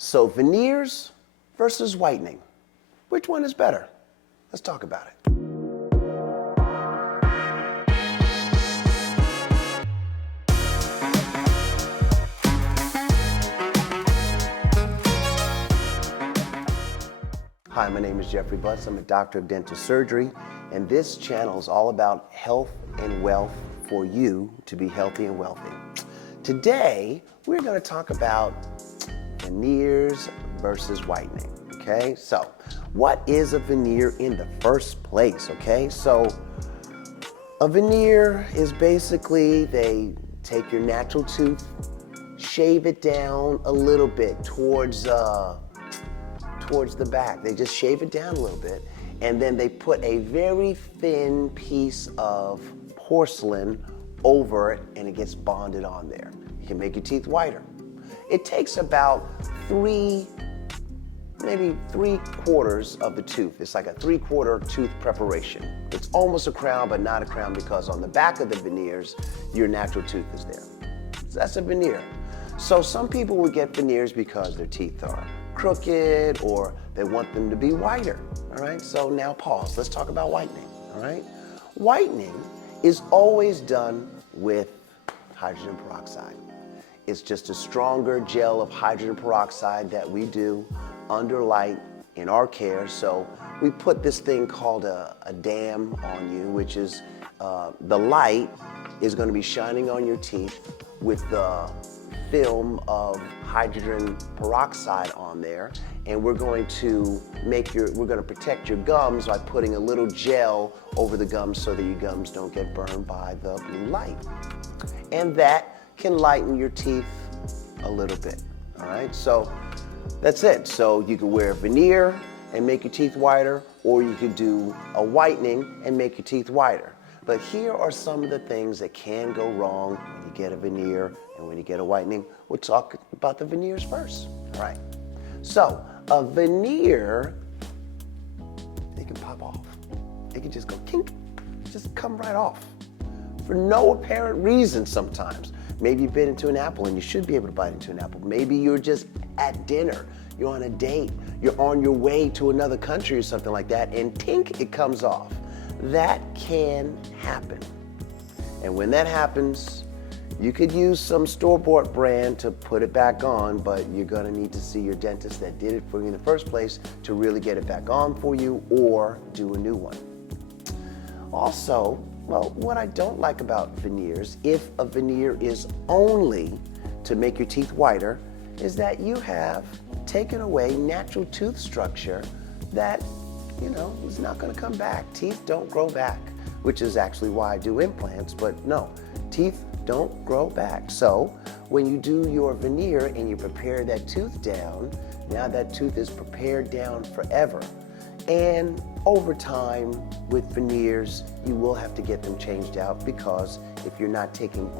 So veneers versus whitening, which one is better? Let's talk about it. Hi, my name is Jeffrey Butts. I'm a doctor of dental surgery, and this channel is all about health and wealth for you to be healthy and wealthy. Today, we're going to talk about veneers versus whitening, okay? So, what is a veneer in the first place, okay? So, a veneer is basically they take your natural tooth, shave it down a little bit towards the back. They just shave it down a little bit, and then they put a very thin piece of porcelain over it, and it gets bonded on there. You can make your teeth whiter. It takes about maybe 3/4 of the tooth. It's like a 3/4 tooth preparation. It's almost a crown, but not a crown, because on the back of the veneers, your natural tooth is there. So that's a veneer. So some people will get veneers because their teeth are crooked or they want them to be whiter, all right? So now pause, let's talk about whitening, all right? Whitening is always done with hydrogen peroxide. It's just a stronger gel of hydrogen peroxide that we do under light in our care. So we put this thing called a dam on you, which is the light is going to be shining on your teeth with the film of hydrogen peroxide on there, and we're going to protect your gums by putting a little gel over the gums so that your gums don't get burned by the blue light. And that can lighten your teeth a little bit, all right? So that's it. So you could wear a veneer and make your teeth whiter, or you could do a whitening and make your teeth whiter. But here are some of the things that can go wrong when you get a veneer and when you get a whitening. We'll talk about the veneers first, all right? So a veneer, it can pop off. It can just go kink, just come right off for no apparent reason sometimes. Maybe you bit into an apple and you should be able to bite into an apple. Maybe you're just at dinner, you're on a date, you're on your way to another country or something like that, and tink, it comes off. That can happen. And when that happens, you could use some store-bought brand to put it back on, but you're gonna need to see your dentist that did it for you in the first place to really get it back on for you, or do a new one. Also, well, what I don't like about veneers, if a veneer is only to make your teeth whiter, is that you have taken away natural tooth structure that, you know, is not gonna come back. Teeth don't grow back, which is actually why I do implants, but no, teeth don't grow back. So when you do your veneer and you prepare that tooth down, now that tooth is prepared down forever. And over time with veneers, you will have to get them changed out, because if you're not taking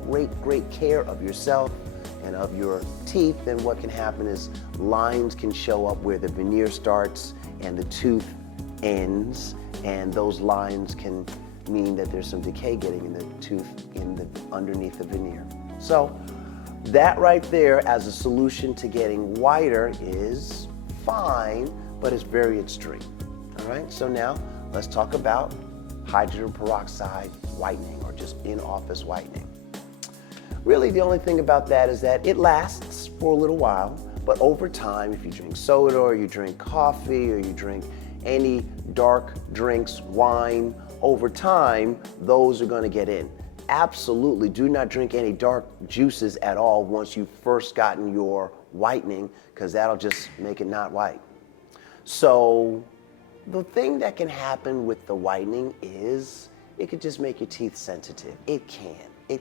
great care of yourself and of your teeth, then what can happen is lines can show up where the veneer starts and the tooth ends, and those lines can mean that there's some decay getting in the tooth underneath the veneer. So that right there as a solution to getting whiter is fine, but it's very extreme. All right, so now let's talk about hydrogen peroxide whitening, or just in-office whitening. Really, the only thing about that is that it lasts for a little while, but over time, if you drink soda or you drink coffee or you drink any dark drinks, wine, over time, those are going to get in. Absolutely do not drink any dark juices at all once you've first gotten your whitening, because that'll just make it not white. So the thing that can happen with the whitening is it could just make your teeth sensitive. It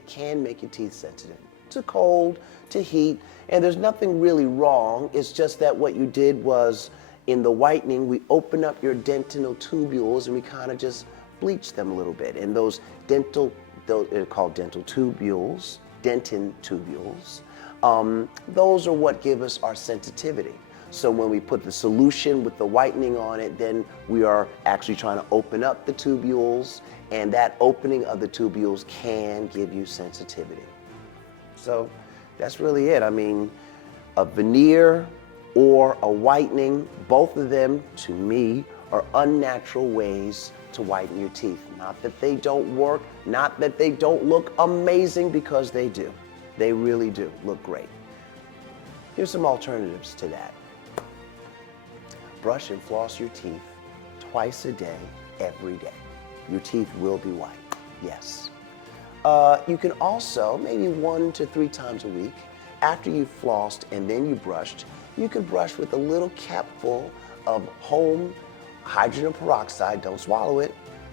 can make your teeth sensitive to cold, to heat, and there's nothing really wrong. It's just that what you did was, in the whitening, we open up your dentinal tubules and we kind of just bleach them a little bit. And those they're called dental tubules, dentin tubules, those are what give us our sensitivity. So when we put the solution with the whitening on it, then we are actually trying to open up the tubules, and that opening of the tubules can give you sensitivity. So that's really it. I mean, a veneer or a whitening, both of them, to me, are unnatural ways to whiten your teeth. Not that they don't work, not that they don't look amazing, because they do. They really do look great. Here's some alternatives to that. Brush and floss your teeth twice a day, every day. Your teeth will be white, yes. You can also, maybe 1 to 3 times a week, after you've flossed and then you brushed, you can brush with a little capful of home hydrogen peroxide. Don't swallow it.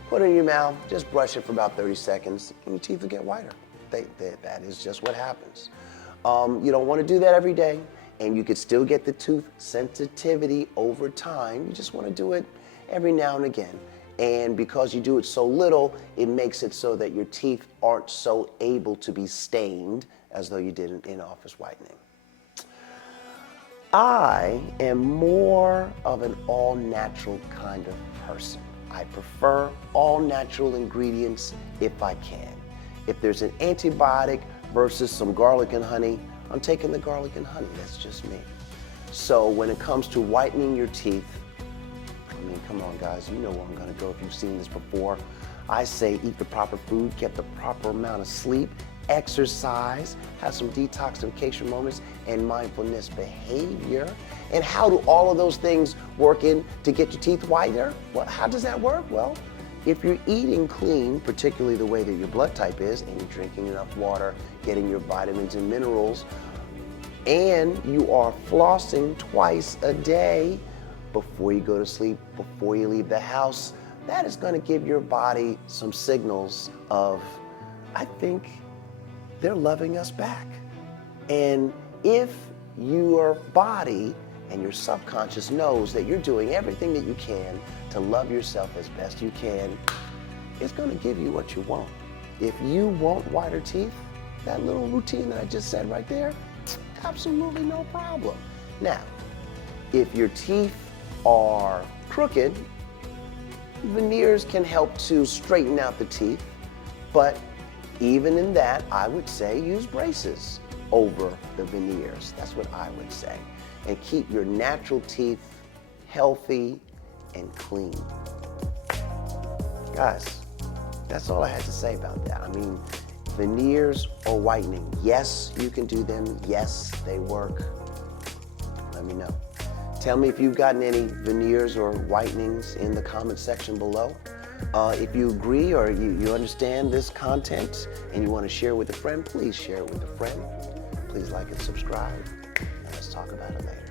Put it in your mouth, just brush it for about 30 seconds, and your teeth will get whiter. That is just what happens. You don't want to do that every day, and you could still get the tooth sensitivity over time. You just want to do it every now and again. And because you do it so little, it makes it so that your teeth aren't so able to be stained as though you did an in-office whitening. I am more of an all-natural kind of person. I prefer all-natural ingredients if I can. If there's an antibiotic versus some garlic and honey, I'm taking the garlic and honey. That's just me. So when it comes to whitening your teeth, I mean, come on, guys, you know where I'm gonna go if you've seen this before. I say eat the proper food, get the proper amount of sleep, exercise, have some detoxification moments, and mindfulness behavior. And how do all of those things work in to get your teeth whiter? Well, how does that work? Well, if you're eating clean, particularly the way that your blood type is, and you're drinking enough water, getting your vitamins and minerals, and you are flossing twice a day, before you go to sleep, before you leave the house, that is going to give your body some signals of, I think, they're loving us back. And if your body and your subconscious knows that you're doing everything that you can to love yourself as best you can, it's going to give you what you want. If you want whiter teeth, that little routine that I just said right there, absolutely no problem. Now, if your teeth are crooked, veneers can help to straighten out the teeth, but even in that, I would say use braces over the veneers. That's what I would say. And keep your natural teeth healthy and clean. Guys, that's all I had to say about that. I mean, veneers or whitening, yes, you can do them. Yes, they work. Let me know. Tell me if you've gotten any veneers or whitenings in the comment section below. If you agree or you understand this content and you want to share it with a friend, please share it with a friend. Please like and subscribe, and let's talk about it later.